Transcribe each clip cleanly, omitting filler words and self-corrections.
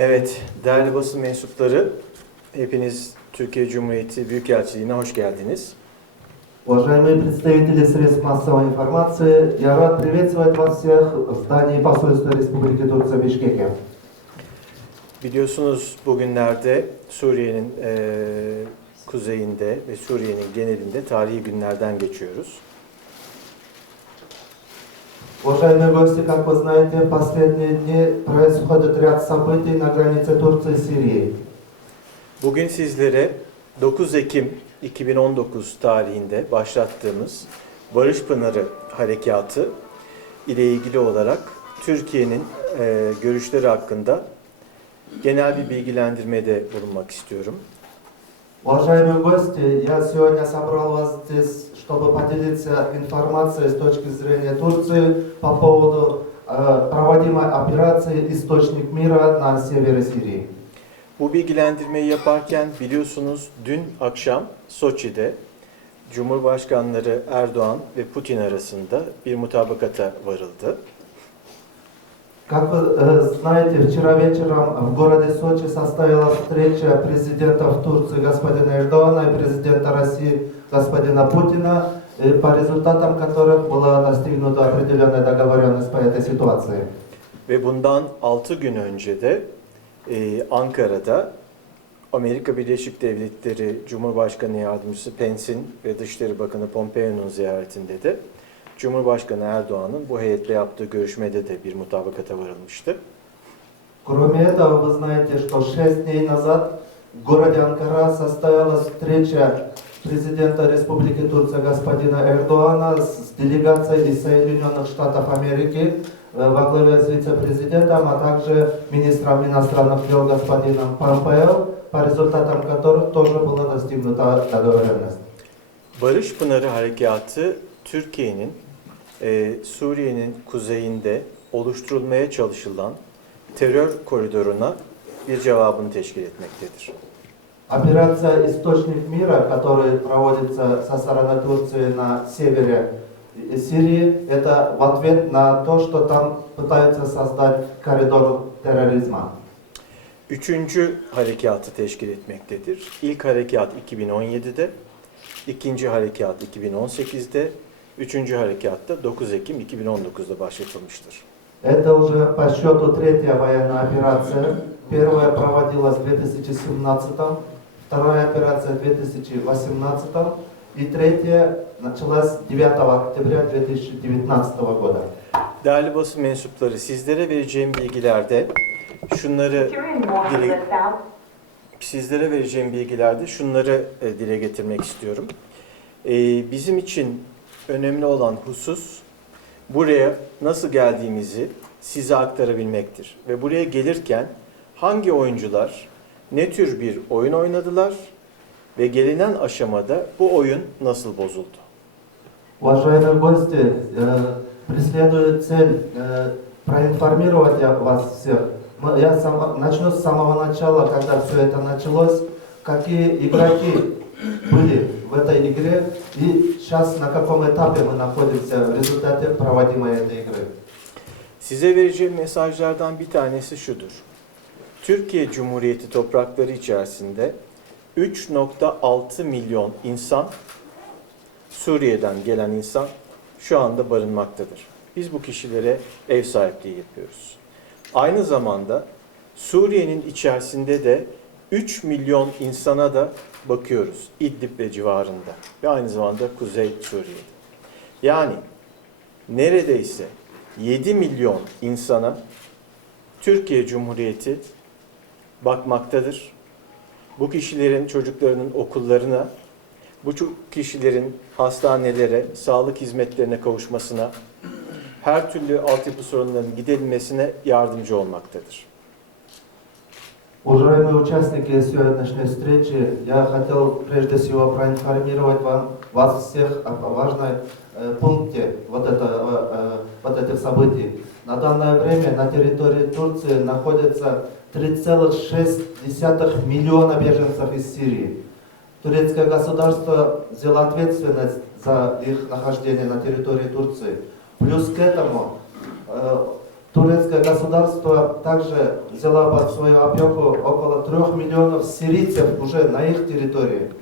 Evet, değerli basın mensupları, hepiniz Türkiye Cumhuriyeti Büyükelçiliğine hoş geldiniz. Уважаемые представители средств массовой информации, я рад приветствовать вас всех в здании посольства Республики Турция в Бишкеке. Biliyorsunuz bugünlerde Suriye'nin kuzeyinde ve Suriye'nin genelinde tarihi günlerden geçiyoruz. Уважаемые гости, как вы знаете, в последние дни происходит ряд событий на границе Турции и Сирии. Bugün sizlere 9 Ekim 2019 tarihinde başlattığımız Barış Pınarı Harekatı ile ilgili olarak Türkiye'nin görüşleri hakkında genel bir bilgilendirmede bulunmak istiyorum. Уважаемые гости, я сегодня собрал вас здесь, чтобы поделиться информацией с точки зрения Турции по поводу проводимой операции «Источник мира» на севере Сирии. Bu bilgilendirmeyi yaparken biliyorsunuz dün akşam Soçi'de Cumhurbaşkanları Erdoğan ve Putin arasında bir mutabakata varıldı. Как вы знаете, вчера вечером в городе Сочи состоялась встреча президентов Турции господина Эрдогана и президента России господина Путина, по результатам которых была достигнута определенная договоренность по этой ситуации. Ve bundan 6 gün önce de Ankara'da Amerika Birleşik Devletleri Cumhurbaşkanı Yardımcısı Pence'in ve Dışişleri Bakanı Pompeo'nun ziyaretinde de Cumhurbaşkanı Erdoğan'ın bu heyetle yaptığı görüşmede de bir mutabakata varılmıştı. Кроме этого, вы знаете, что 6 дней назад в городе Анкара состоялась встреча президента Республики Турция господина Эрдогана с делегацией из Соединенных Штатов Америки во главе с вице-президентом, а также министром иностранных дел господином Помпео, по результатам которых тоже была достигнута договоренность. Barış Pınarı Harekatı Türkiye'nin Suriye'nin kuzeyinde oluşturulmaya çalışılan terör koridoruna bir cevabını teşkil etmektedir. Операция «Источник мира», которая проводится со стороны Турции на севере Сирии, это в ответ на то, что там пытаются создать коридор терроризма. Üçüncü harekatı teşkil etmektedir. İlk harekat 2017'de, ikinci harekat 2018'de, üçüncü harekatta 9 Ekim 2019'da başlatılmıştır. Это уже по счету третья военная операция. Первая проводилась в 2017, вторая операция в 2018 и третья началась 9 октября 2019 года. Değerli basın mensupları, sizlere vereceğim bilgilerde şunları dile getirmek istiyorum. Bizim için önemli olan husus buraya nasıl geldiğimizi size aktarabilmektir. Ve buraya gelirken hangi oyuncular ne tür bir oyun oynadılar ve gelinen aşamada bu oyun nasıl bozuldu? Уважаемые гости, преследую цель проинформировать вас всех. Я начну с самого начала, когда все это началось, какие игроки были в этой игре и сейчас на каком этапе мы находимся в результате проводимой этой игры. Size vereceğim mesajlardan bir tanesi şudur. Türkiye Cumhuriyeti toprakları içerisinde 3,6 milyon insan, Suriye'den gelen insan şu anda barınmaktadır. Biz bu kişilere ev sahipliği yapıyoruz. Aynı zamanda Suriye'nin içerisinde de 3 milyon insana da bakıyoruz İdlib ve civarında ve aynı zamanda Kuzey Suriye'de. Yani neredeyse 7 milyon insana Türkiye Cumhuriyeti bakmaktadır. Bu kişilerin çocuklarının okullarına, bu kişilerin hastanelere, sağlık hizmetlerine kavuşmasına, her türlü altyapı sorunlarının giderilmesine yardımcı olmaktadır. Уважаемые участники сегодняшней встречи, я хотел прежде всего проинформировать вас всех о важном пункте вот этих событий. На данное время на территории Турции находится 3,6 миллиона беженцев из Сирии. Турецкое государство взяло ответственность за их нахождение на территории Турции. Плюс к этому Турецкое государство также взяло под свою опеку около 3 миллионов сирийцев уже на их территории.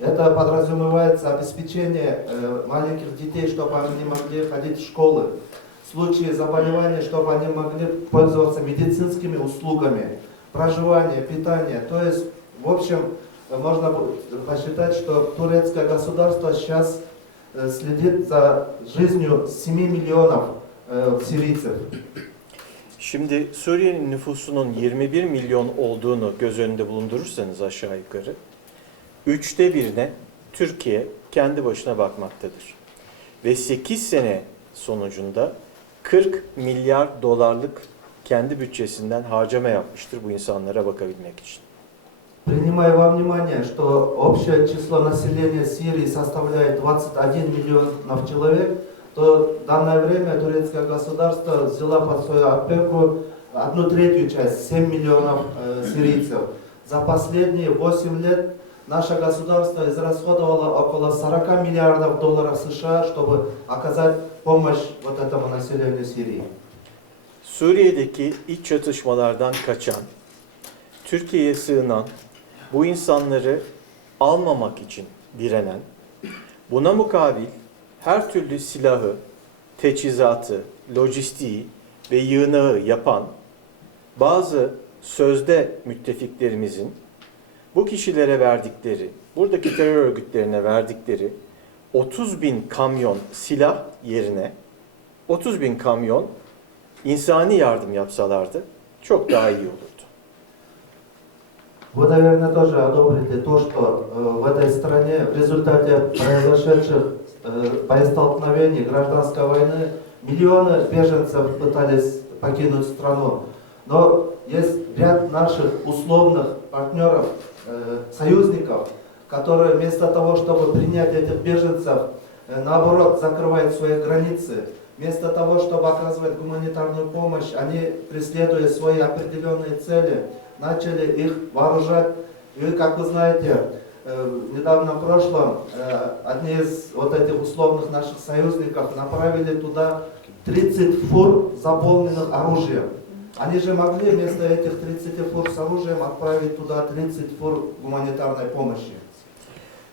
Это подразумевается обеспечение маленьких детей, чтобы они могли ходить в школы. В случае заболевания, чтобы они могли пользоваться медицинскими услугами, проживание, питание. То есть, в общем, можно посчитать, что турецкое государство сейчас следит за жизнью 7 миллионов сирийцев. Şimdi Suriye'nin nüfusunun 21 milyon olduğunu göz önünde bulundurursanız aşağı yukarı, 1/3'ine Türkiye kendi başına bakmaktadır. Ve 8 sene sonucunda 40 milyar dolarlık kendi bütçesinden harcama yapmıştır bu insanlara bakabilmek için. Принимая во внимание, что общее число населения Сирии составляет 21 миллионов человек, то в данное время турецкое государство взяло под свою опеку 1/3 часть, 7 миллионов сирийцев. За последние 8 лет наше государство израсходовало около 40 миллиардов долларов США, чтобы оказать помощь вот этому населению Сирии. Suriye'deki iç çatışmalardan kaçan, Türkiye'ye sığınan, bu insanları almamak için direnen, buna mukabil her türlü silahı, teçhizatı, lojistiği ve yığınağı yapan bazı sözde müttefiklerimizin bu kişilere verdikleri, buradaki terör örgütlerine verdikleri 30.000 kamyon silah yerine 30.000 kamyon insani yardım yapsalardı çok daha iyi olurdu. Вы, наверное, тоже одобрите то, что в этой стране в результате произошедших боестолкновений, гражданской войны, миллионы беженцев пытались покинуть страну. Но есть ряд наших условных партнеров, союзников, которые вместо того, чтобы принять этих беженцев, наоборот, закрывают свои границы. Вместо того, чтобы оказывать гуманитарную помощь, они, преследуя свои определенные цели, начали их вооружать. И, как вы знаете, в недавнем прошлом одни из вот этих условных наших союзников направили туда 30 фур, заполненных оружием. Они же могли вместо этих 30 фур с оружием отправить туда 30 фур гуманитарной помощи.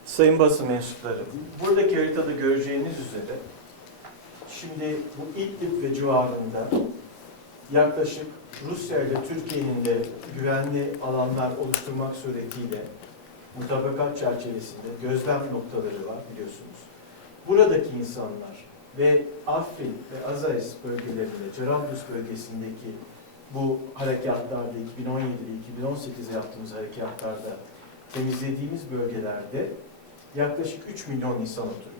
Sayın basın mensupları, buradaki haritada göreceğiniz üzere şimdi bu İdlib ve civarında yaklaşık Rusya ile Türkiye'nin de güvenli alanlar oluşturmak suretiyle mutabakat çerçevesinde gözlem noktaları var biliyorsunuz. Buradaki insanlar ve Afrin ve Azaz bölgelerinde, Cerablus bölgesindeki bu harekatlarda 2017 ve 2018'e yaptığımız harekatlarda temizlediğimiz bölgelerde yaklaşık 3 milyon insan oturuyor.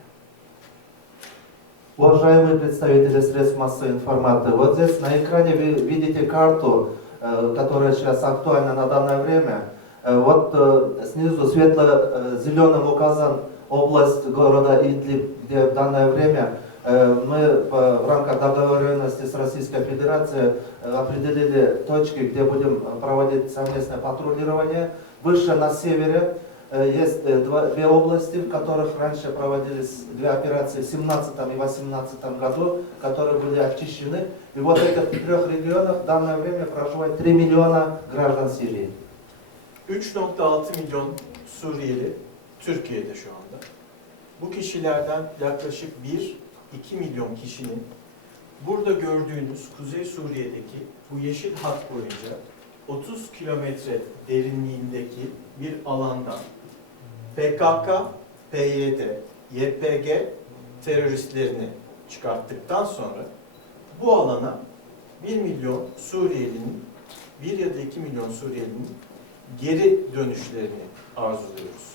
Уважаемые представители средств массовой информации, вот здесь на экране вы видите карту, которая сейчас актуальна на данное время. Вот снизу светло-зеленым указан область города Идлиб, где в данное время мы в рамках договоренности с Российской Федерацией определили точки, где будем проводить совместное патрулирование. Выше на севере есть две области, в которых раньше проводились две операции в 2017 и 2018 году, которые были очищены. И вот в этих трех регионах в данное время проживает 3 миллиона граждан Сирии. 3.6 milyon Suriyeli Türkiye'de şu anda. Bu kişilerden yaklaşık 1-2 milyon kişinin burada gördüğünüz Kuzey Suriye'deki bu yeşil hat boyunca 30 kilometre derinliğindeki bir alandan PKK, PYD, YPG teröristlerini çıkarttıktan sonra bu alana 1 milyon Suriyelinin, 1 ya da 2 milyon Suriyelinin geri dönüşlerini arzuluyoruz.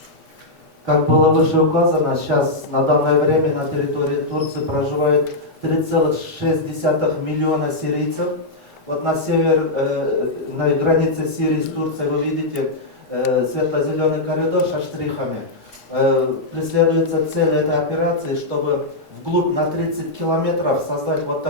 Как было выше указано, сейчас на данное время на территории Турции проживает 3,6 миллиона сирийцев. Вот на север, на границе Сирии с Турцией вы видите светло-зеленый коридор со штрихами. Преследуется цель этой операции, чтобы в вглубь на 30 километров создать вот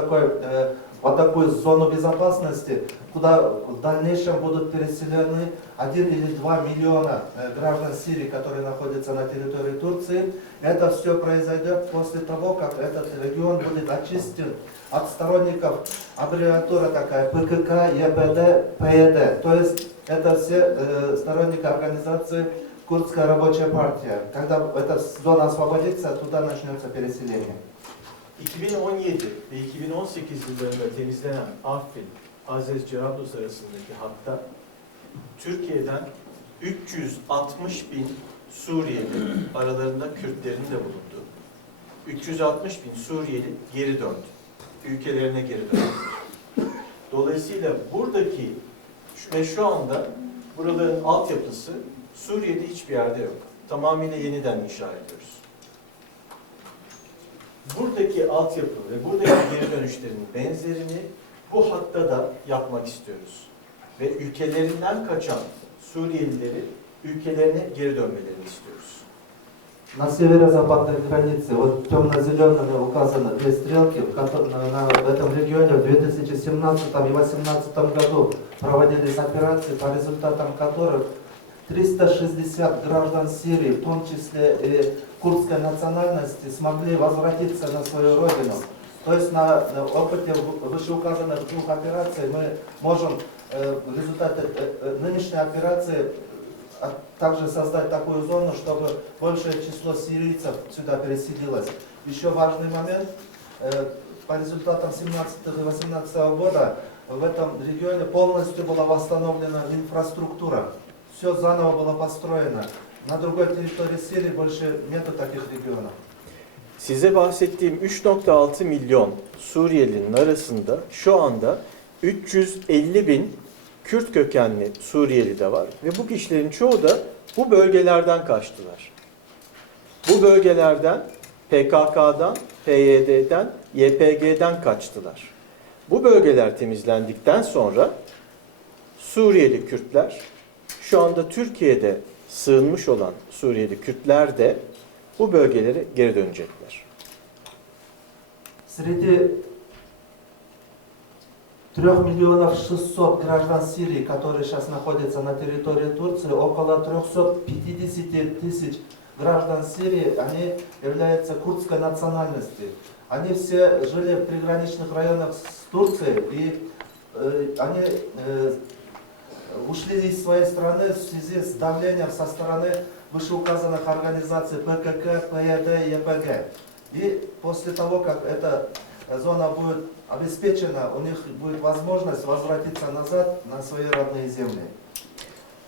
такую зону безопасности, куда в дальнейшем будут переселены 1 или 2 миллиона граждан Сирии, которые находятся на территории Турции. Это все произойдет после того, как этот регион будет очищен от сторонников, аббревиатура такая, ПКК, ЕПД, ПЕД. То есть это все сторонники организации Курдская рабочая партия. Когда эта зона освободится, туда начнется переселение. 2017 ve 2018 yıllarında temizlenen Afrin, Azez Cerablusy arasındaki hatta Türkiye'den 360 bin Suriyeli, aralarında Kürtlerin de bulunduğu 360 bin Suriyeli geri döndü. Ülkelerine geri döndü. Dolayısıyla buradaki ve şu anda buraların altyapısı Suriye'de hiçbir yerde yok. Tamamıyla yeniden inşa ediyoruz. Buradaki altyapı ve buradaki geri dönüşlerin benzerini bu hatta da yapmak istiyoruz. Ve ülkelerinden kaçan Suriyelileri ülkelerine geri dönmelerini istiyoruz. На северо-западной границе, вот темно-зелеными указаны две стрелки, в этом регионе в 2017 и 2018 году проводились операции, по результатам которых 360 граждан Сирии, в том числе и курдской национальности, смогли возвратиться на свою родину. То есть на опыте вышеуказанных двух операций мы можем в результате нынешней операции также создать такую зону, чтобы большее число сирийцев сюда переселилось. Еще важный момент, по результатам 2017 и 2018 года в этом регионе полностью была восстановлена инфраструктура. Все заново было построено. На другой территории Сирии больше нету таких регионов. Size bahsettiğim 3.6 milyon Suriyelinin arasında şu anda 350 bin Kürt kökenli Suriyeli de var ve bu kişilerin çoğu da bu bölgelerden kaçtılar. Bu bölgelerden PKK'dan, PYD'den, YPG'den kaçtılar. Bu bölgeler temizlendikten sonra Suriyeli Kürtler, şu anda Türkiye'de sığınmış olan Suriyeli Kürtler de bu bölgelere geri dönecekler. Среди 3 миллионов 600 граждан Сирии, которые сейчас находятся на территории Турции, около 350 тысяч граждан Сирии, они являются курдской национальности. Они все жили в приграничных районах с Турцией, и они ушли из своей страны в связи с давлением со стороны вышеуказанных организаций ПКК, ПЕД и ЕПГ. И после того, как эта zona будет обеспечена, у них будет возможность возвратиться назад на свои родные земли.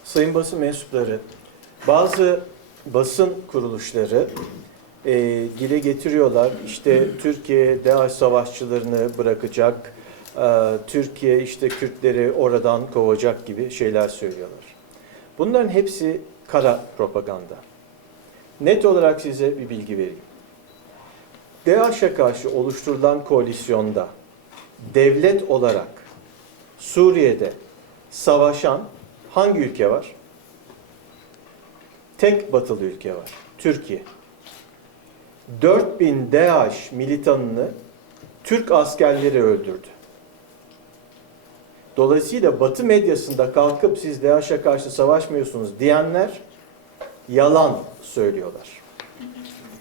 Sayın basın mensupları, bazı basın kuruluşları dile getiriyorlar. İşte Türkiye DAEŞ savaşçılarını bırakacak, Türkiye işte Kürtleri oradan kovacak gibi şeyler söylüyorlar. Bunların hepsi kara propaganda. Net olarak size bir bilgi vereyim. DAEŞ'e karşı oluşturulan koalisyonda devlet olarak Suriye'de savaşan hangi ülke var? Tek batılı ülke var. Türkiye. 4000 DAEŞ militanını Türk askerleri öldürdü. Dolayısıyla Batı medyasında kalkıp siz DAEŞ'e karşı savaşmıyorsunuz diyenler yalan söylüyorlar.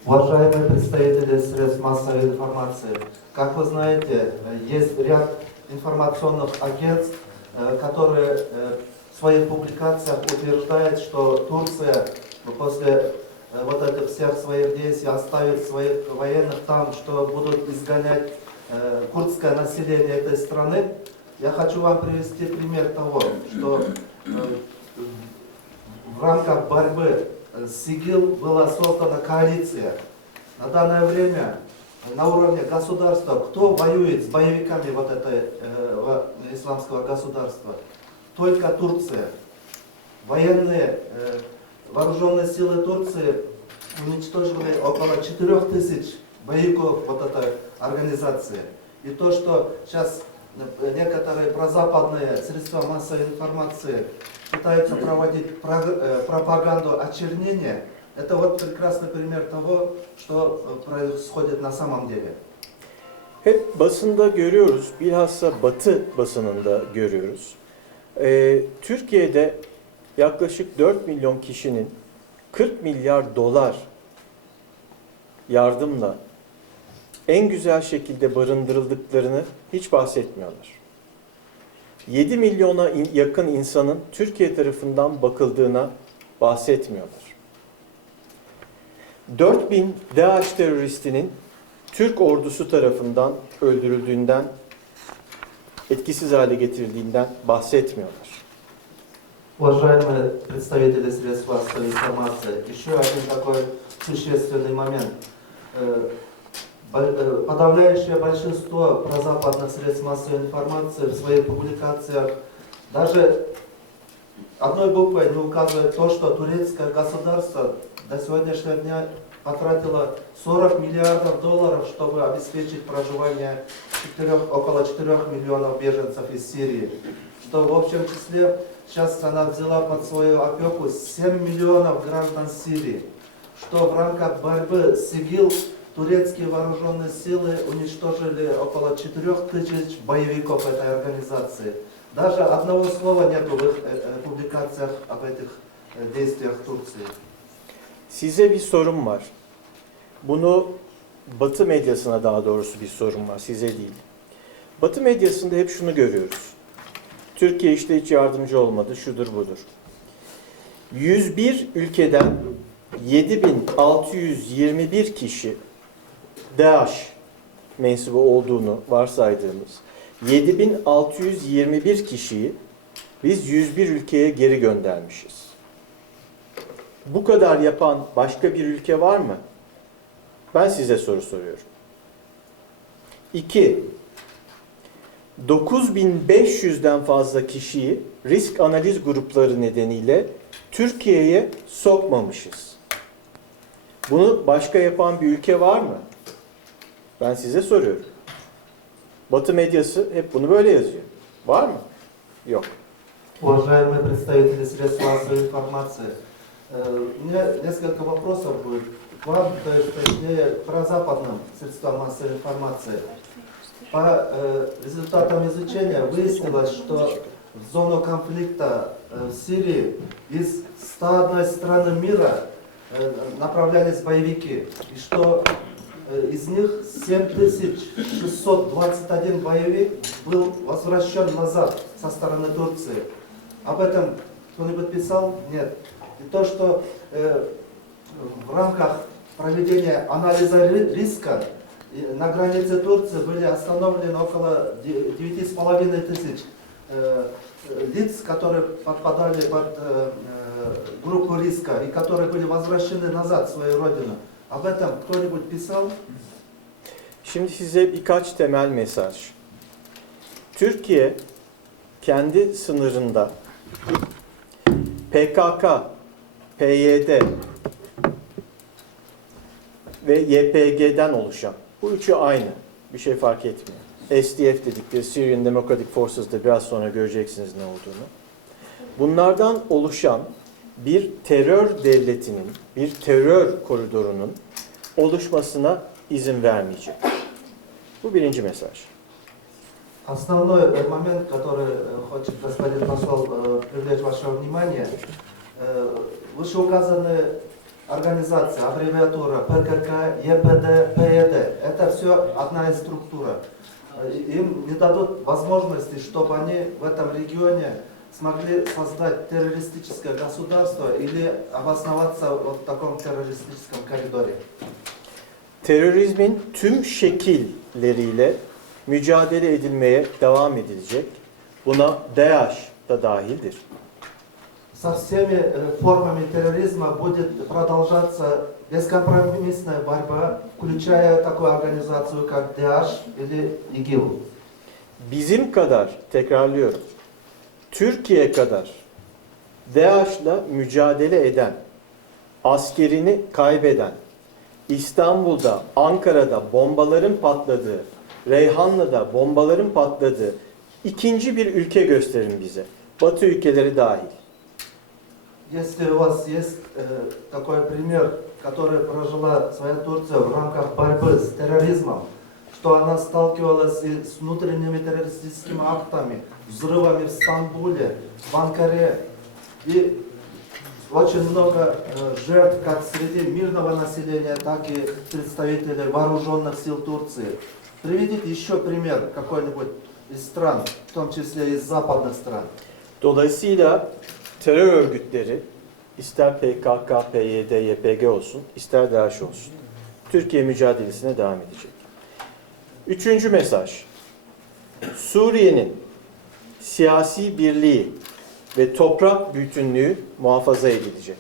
Уважаемые представители средств массовой информации, как вы знаете, есть ряд информационных агентств, которые в своих публикациях утверждают, что Турция после вот этих всех своих действий оставит своих военных там, что будут изгонять курдское население этой страны. Я хочу вам привести пример того, что в рамках борьбы с ИГИЛ была создана коалиция. На данное время на уровне государства, кто воюет с боевиками вот этой исламского государства? Только Турция. Военные, вооруженные силы Турции уничтожили около 4000 боевиков вот этой организации. И то, что сейчас некоторые прозападные средства массовой информации пытаются проводить пропаганду очернения, Это вот прекрасный пример того, что происходит на самом деле. Hep basında görüyoruz, bilhassa Batı basınında görüyoruz. Türkiye'de yaklaşık 4 milyon kişinin 40 milyar dolar yardımla en güzel şekilde barındırıldıklarını hiç bahsetmiyorlar. 7 milyona yakın insanın Türkiye tarafından bakıldığına bahsetmiyorlar. 4000 DAEŞ teröristinin Türk ordusu tarafından öldürüldüğünden, etkisiz hale getirildiğinden bahsetmiyorlar. Уважаемые представители средств массовой информации, еще один такой существенный момент. Подавляющее большинство прозападных средств массовой информации в своих публикациях даже одной буквой не указывает то, что турецкое государство до сегодняшнего дня потратило 40 миллиардов долларов, чтобы обеспечить проживание около 4 миллионов беженцев из Сирии. Что в общем числе сейчас она взяла под свою опеку 7 миллионов граждан Сирии. Что в рамках борьбы с ИГИЛ турецкие вооруженные силы уничтожили около 4000 боевиков этой организации. Даже одного слова нет в их публикациях об этих действиях Турции. Size bir sorum var. Bunu Batı medyasına daha doğrusu bir sorum var, size değil. Batı medyasında hep şunu görüyoruz. Türkiye işte hiç yardımcı olmadı, şudur budur. 101 ülkeden 7621 kişi DAEŞ mensubu olduğunu varsaydığımız 7621 kişiyi biz 101 ülkeye geri göndermişiz. Bu kadar yapan başka bir ülke var mı? Ben size soru soruyorum. 2. 9500'den fazla kişiyi risk analiz grupları nedeniyle Türkiye'ye sokmamışız. Bunu başka yapan bir ülke var mı? Ben size soruyorum. Batı medyası hep bunu böyle yazıyor. Var mı? Yok. Уважаемые представители средств массовой информации, у меня несколько вопросов будет к вам, то есть, точнее, про западным средствам массовой информации. По результатам изучения выяснилось, что в зону конфликта в Сирии из 101 страны мира направлялись боевики, и что из них 7621 боевик был возвращен назад со стороны Турции. Об этом кто-нибудь писал? Нет. И то, что в рамках проведения анализа риска на границе Турции были остановлены около 9500 лиц, которые подпадали под группу риска и которые были возвращены назад в свою родину. Об этом кто-нибудь писал? Şimdi size birkaç temel mesaj. Türkiye kendi sınırında PKK, PYD ve YPG'den oluşan, bu üçü aynı, bir şey fark etmiyor. SDF dedikleri Syrian Democratic Forces'da biraz sonra göreceksiniz ne olduğunu. Bunlardan oluşan bir terör devletinin, bir terör koridorunun oluşmasına izin vermeyecek. Bu birinci mesaj. Основной момент, который хочет господин посол привлечь ваше внимание, вышеуказанные организации, аббревиатура ПКК, ЕПД, ПЕД, это все одна из структур. Им не дадут возможности, чтобы они в этом регионе смогли создать террористическое государство или обосноваться в таком террористическом коридоре. Terörizmin tüm şekilleriyle mücadele edilmeye devam edilecek. Buna DAEŞ da dahildir. Со всеми формами терроризма будет продолжаться бескомпромиссная борьба, включая такую организацию, как ДАЭШ или ИГИЛ. Bizim kadar, tekrarlıyorum, Türkiye kadar DAEŞ'la mücadele eden, askerini kaybeden, İstanbul'da, Ankara'da bombaların patladığı, Reyhanlı'da bombaların patladığı ikinci bir ülke gösterin bize. Batı ülkeleri dahil. если у вас есть такой пример, который прожила своя Турция в рамках борьбы с терроризмом, что она сталкивалась и с внутренними террористическими актами, взрывами в Стамбуле, в Анкаре, и очень много жертв как среди мирного населения, так и представителей вооруженных сил Турции. Приведите еще пример какой-нибудь из стран, в том числе из западных стран. Dolayısıyla terör örgütleri ister PKK, PYD, YPG olsun, ister DAEŞ olsun, Türkiye mücadelesine devam edecek. Üçüncü mesaj, Suriye'nin siyasi birliği ve toprak bütünlüğü muhafaza edilecek.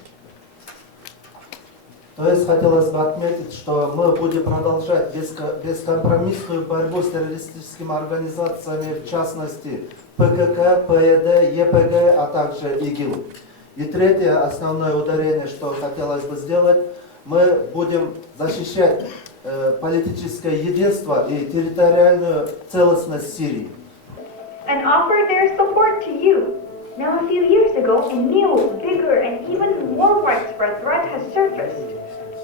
То есть хотелось бы отметить, что мы будем продолжать бескомпромиссную борьбу с террористическими организациями, в частности ПКК, ПЕД, ЕПГ, а также ИГИЛ. И третье, основное ударение, что хотелось бы сделать, мы будем защищать политическое единство и территориальную целостность Сирии. And offer their support to you. Now, a few years ago, a new, bigger, and even more widespread threat has surfaced.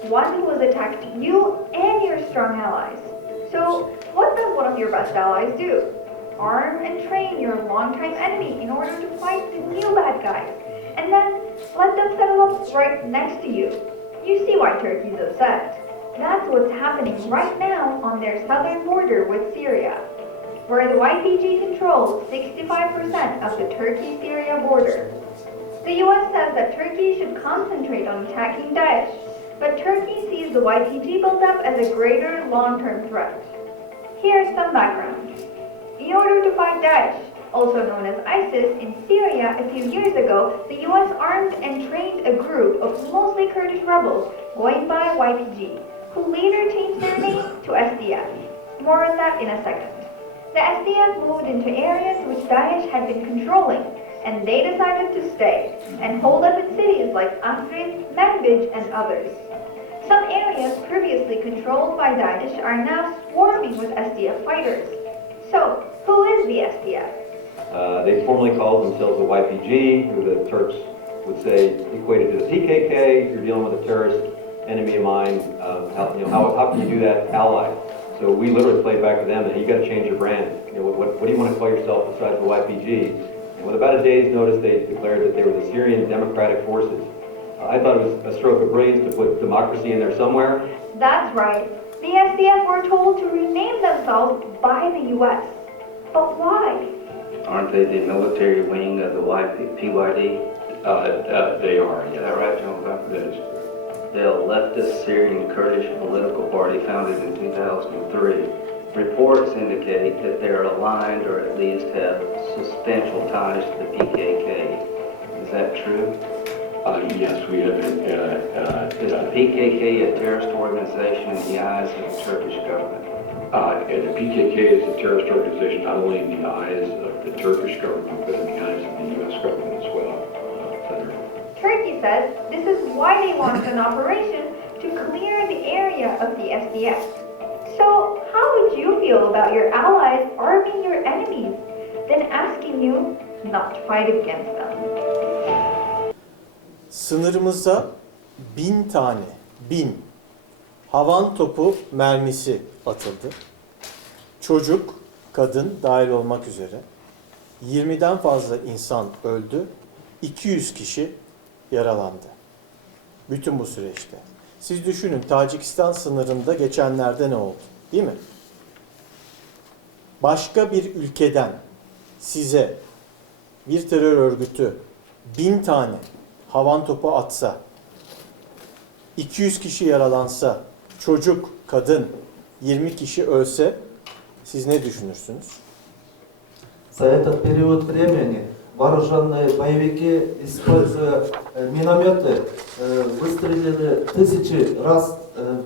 One who has attacked you and your strong allies. So, what does one of your best allies do? Arm and train your longtime enemy in order to fight the new bad guys, and then let them settle up right next to you. You see why Turkey's upset. That's what's happening right now on their southern border with Syria, where the YPG controls 65% of the Turkey-Syria border. The US says that Turkey should concentrate on attacking Daesh, but Turkey sees the YPG buildup as a greater long-term threat. Here's some background. In order to fight Daesh, also known as ISIS, in Syria a few years ago, the US armed and trained a group of mostly Kurdish rebels going by YPG, who later changed their name to SDF. More on that in a second. The SDF moved into areas which Daesh had been controlling, and they decided to stay and hold up in cities like Afrin, Manbij, and others. Some areas previously controlled by Daesh are now swarming with SDF fighters. So, who is the SDF? They formerly called themselves the YPG, who the Turks would say equated to the PKK. If you're dealing with a terrorist enemy of mine, how can you do that ally? So we literally played back to them that you got to change your brand. What do you want to call yourself besides the YPG? And with about a day's notice, they declared that they were the Syrian Democratic Forces. I thought it was a stroke of brilliance to put democracy in there somewhere. That's right. The SDF were told to rename themselves by the US. But why? Aren't they the military wing of the PYD? They are, Is that right, John? That is correct. They're a leftist Syrian Kurdish political party founded in 2003. Reports indicate that they're aligned or at least have substantial ties to the PKK. Is that true? Yes, we have. Is the PKK a terrorist organization in the eyes of the Turkish government? And the PKK is a terrorist organization not only in the eyes of the Turkish government, but in the eyes of the U.S. government as well. Senator. Turkey says this is why they launched an operation to clear the area of the SDF. So, how would you feel about your allies arming your enemies, then asking you not to fight against them? Sınırımıza 1000 tane, 1000 havan topu mermisi atıldı. Çocuk, kadın dahil olmak üzere 20'den fazla insan öldü, 200 kişi yaralandı. Bütün bu süreçte. Siz düşünün, Tacikistan sınırında geçenlerde ne oldu, değil mi? Başka bir ülkeden size bir terör örgütü 1000 tane havan topu atsa, 200 kişi yaralansa, çocuk, kadın, 20 kişi ölse, siz ne düşünürsünüz? За этот период времени вооруженные боевики, используя минометы, выстрелили тысячи раз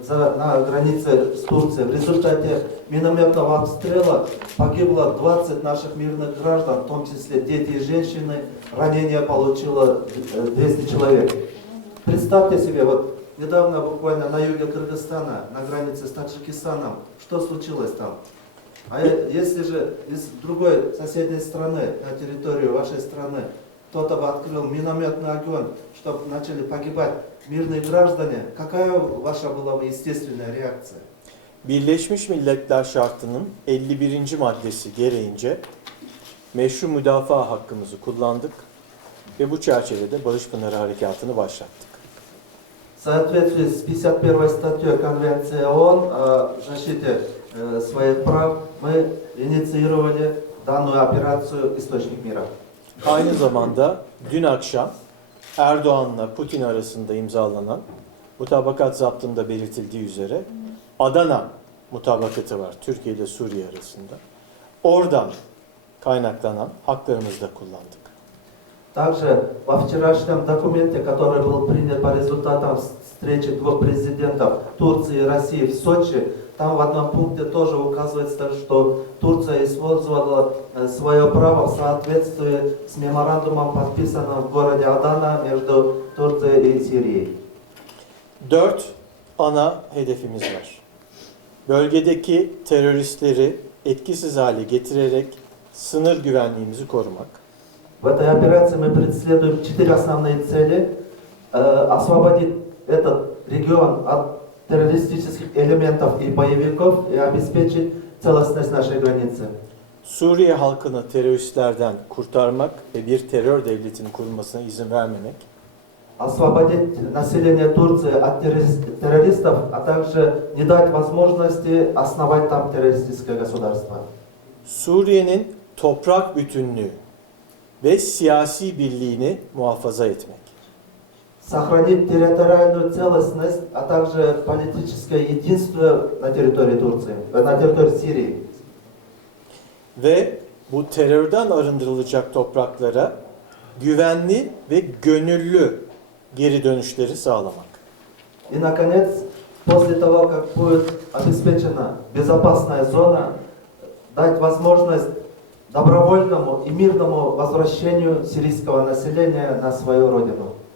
на границе с Турцией. В результате минометного обстрела погибло 20 наших мирных граждан, в том числе дети и женщины. Ранения получило 200 человек. Представьте себе, вот недавно буквально на юге Кыргызстана, на границе с Таджикистаном, что случилось там? А если же из другой соседней страны, на территорию вашей страны, кто-то бы открыл минометный огонь, чтобы начали погибать мирные граждане, какая ваша была бы естественная реакция? Birleşmiş Milletler Şartı'nın 51. maddesi gereğince meşru müdafaa hakkımızı kullandık ve bu çerçevede Barış Pınarı Harekatı'nı başlattık. В соответствии с 51 статьей Конвенции ООН о защите своих прав мы инициировали данную операцию «Источник мира». Aynı zamanda dün akşam Erdoğan'la Putin arasında imzalanan mutabakat zaptında belirtildiği üzere Adana mutabakatı var Türkiye ile Suriye arasında. Oradan kaynaklanan haklarımızı da kullandık. Также во вчерашнем документе, который был принят по результатам встречи двух президентов Турции и России в Сочи, там в одном пункте тоже указывается, что Турция использовала свое право в соответствии с меморандумом, подписанным в городе Адана между Турцией и Сирией. 4 ana hedefimiz var. Bölgedeki teröristleri etkisiz hale getirerek sınır güvenliğimizi korumak. В этой операции мы преследуем 4 основные цели. Освободить этот регион от террористических элементов и боевиков и обеспечить целостность нашей границы. Suriye halkını teröristlerden kurtarmak ve bir terör devletinin kurulmasına izin vermemek. Освободить население Турции от террористов, а также не дать возможности основать там террористическое государство. Suriye'nin toprak bütünlüğü ve siyasi birliğini muhafaza etmek. Сохранить территориальную целостность, а также политическое единство на территории Турции, на территории Сирии. Ve bu terörden arındırılacak topraklara güvenli ve gönüllü geri dönüşleri sağlamak. И, наконец, после того, как будет обеспечена безопасная зона, дать возможность добровольному и мирному возвращению сирийского населения на свою родину.